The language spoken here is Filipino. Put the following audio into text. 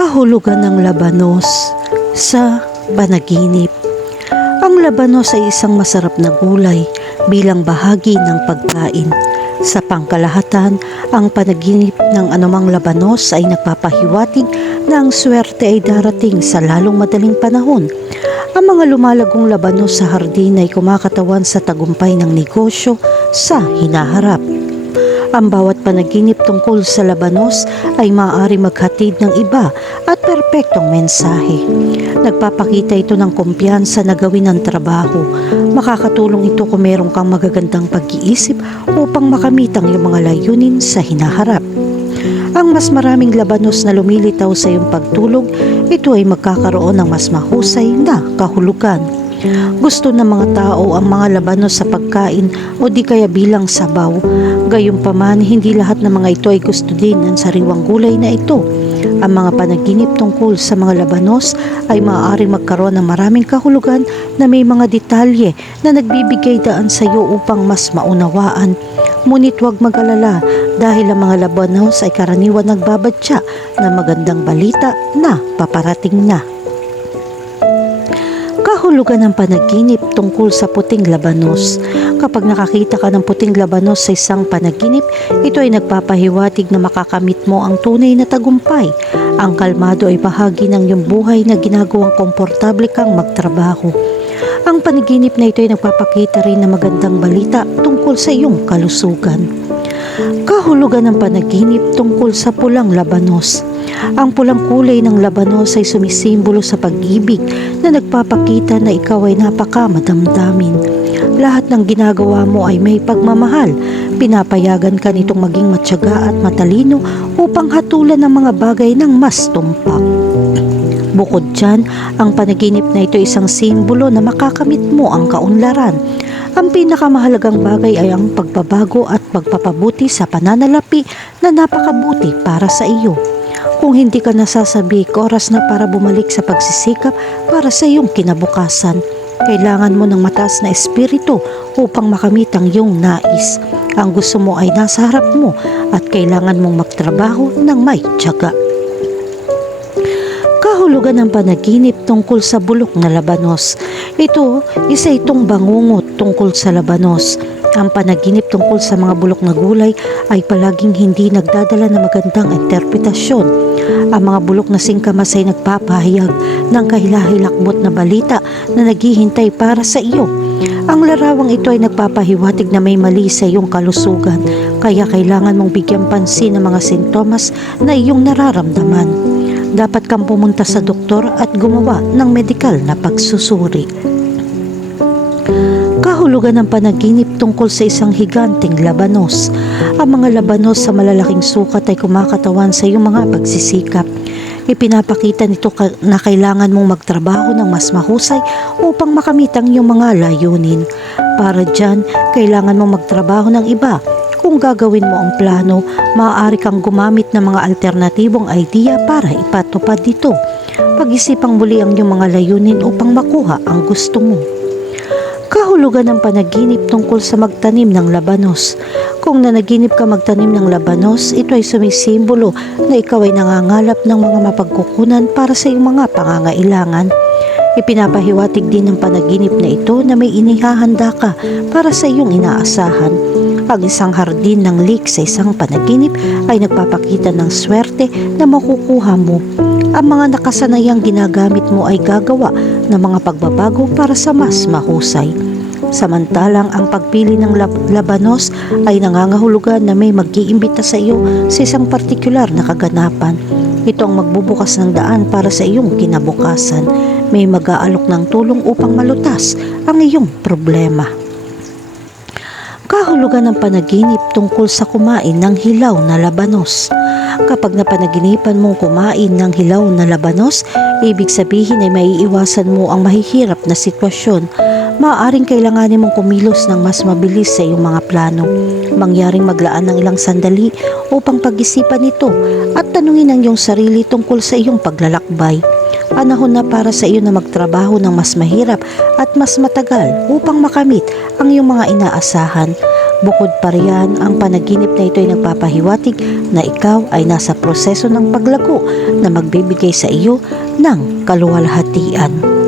Kahulugan ng labanos sa panaginip. Ang labanos ay isang masarap na gulay bilang bahagi ng pagkain. Sa pangkalahatan, ang panaginip ng anumang labanos ay nagpapahiwatig na ang swerte ay darating sa lalong madaling panahon. Ang mga lumalagong labanos sa hardin ay kumakatawan sa tagumpay ng negosyo sa hinaharap. Ang bawat panaginip tungkol sa labanos ay maaari maghatid ng iba at perpektong mensahe. Nagpapakita ito ng kumpiyansa na gawin ang trabaho. Makakatulong ito kung meron kang magagandang pag-iisip upang makamit ang iyong mga layunin sa hinaharap. Ang mas maraming labanos na lumilitaw sa iyong pagtulog, ito ay magkakaroon ng mas mahusay na kahulugan. Gusto ng mga tao ang mga labanos sa pagkain o di kaya bilang sabaw. Gayunpaman, hindi lahat ng mga ito ay gusto din ng sariwang gulay na ito. Ang mga panaginip tungkol sa mga labanos ay maaaring magkaroon ng maraming kahulugan na may mga detalye na nagbibigay daan sa iyo upang mas maunawaan. Ngunit huwag mag-alala dahil ang mga labanos ay karaniwan nagbabadya na magandang balita na paparating na. Kahulugan ng panaginip tungkol sa puting labanos. Kapag nakakita ka ng puting labanos sa isang panaginip, ito ay nagpapahiwatig na makakamit mo ang tunay na tagumpay. Ang kalmado ay bahagi ng iyong buhay na ginagawang komportable kang magtrabaho. Ang panaginip na ito ay nagpapakita rin ng magandang balita tungkol sa iyong kalusugan. Kahulugan ng panaginip tungkol sa pulang labanos. Ang pulang kulay ng labanos ay sumisimbolo sa pag-ibig na nagpapakita na ikaw ay napakamadamdamin. Lahat ng ginagawa mo ay may pagmamahal. Pinapayagan ka nitong maging matyaga at matalino upang hatulan ang mga bagay ng mas tumpak. Bukod dyan, ang panaginip na ito isang simbolo na makakamit mo ang kaunlaran. Ang pinakamahalagang bagay ay ang pagbabago at pagpapabuti sa pananalapi na napakabuti para sa iyo. Kung hindi ka nasasabik, oras na para bumalik sa pagsisikap para sa iyong kinabukasan. Kailangan mo ng mataas na espiritu upang makamit ang iyong nais. Ang gusto mo ay nasa harap mo at kailangan mong magtrabaho ng may tiyaga. Kahulugan ng panaginip tungkol sa bulok na labanos. Ito, isa itong bangungot tungkol sa labanos. Ang panaginip tungkol sa mga bulok na gulay ay palaging hindi nagdadala ng magandang interpretasyon. Ang mga bulok na singkamas ay nagpapahayag ng kahilahilakbot na balita na naghihintay para sa iyo. Ang larawang ito ay nagpapahiwatig na may mali sa iyong kalusugan, kaya kailangan mong bigyan pansin ng mga sintomas na iyong nararamdaman. Dapat kang pumunta sa doktor at gumawa ng medikal na pagsusuri. Kahulugan ng panaginip tungkol sa isang higanting labanos. Ang mga labanos sa malalaking sukat ay kumakatawan sa iyong mga pagsisikap. Ipinapakita nito na kailangan mong magtrabaho ng mas mahusay upang makamit ang iyong mga layunin. Para dyan, kailangan mong magtrabaho ng iba. Kung gagawin mo ang plano, maaari kang gumamit ng mga alternatibong idea para ipatupad dito. Pag-isipang muli ang iyong mga layunin upang makuha ang gusto mo. Kahulugan ng panaginip tungkol sa magtanim ng labanos. Kung nanaginip ka magtanim ng labanos, ito ay sumisimbolo na ikaw ay nangangalap ng mga mapagkukunan para sa iyong mga pangangailangan. Ipinapahiwatig din ng panaginip na ito na may inihahanda ka para sa iyong inaasahan. Ang isang hardin ng leek sa isang panaginip ay nagpapakita ng swerte na makukuha mo. Ang mga nakasanayang ginagamit mo ay gagawa ng mga pagbabago para sa mas mahusay. Samantalang ang pagpili ng lab- labanos ay nangangahulugan na may mag-iimbita sa iyo sa isang partikular na kaganapan. Ito ang magbubukas ng daan para sa iyong kinabukasan. May mag-aalok ng tulong upang malutas ang iyong problema. Kahulugan ng panaginip tungkol sa kumain ng hilaw na labanos. Kapag napanaginipan mong kumain ng hilaw na labanos, ibig sabihin ay maiiwasan mo ang mahihirap na sitwasyon. Maaaring kailanganin mong kumilos ng mas mabilis sa iyong mga plano. Mangyaring maglaan ng ilang sandali upang pag-isipan ito at tanungin ang iyong sarili tungkol sa iyong paglalakbay. Panahon na para sa iyo na magtrabaho ng mas mahirap at mas matagal upang makamit ang iyong mga inaasahan. Bukod pa riyan, ang panaginip na ito ay nagpapahiwatig na ikaw ay nasa proseso ng paglago na magbibigay sa iyo ng kaluwalhatian.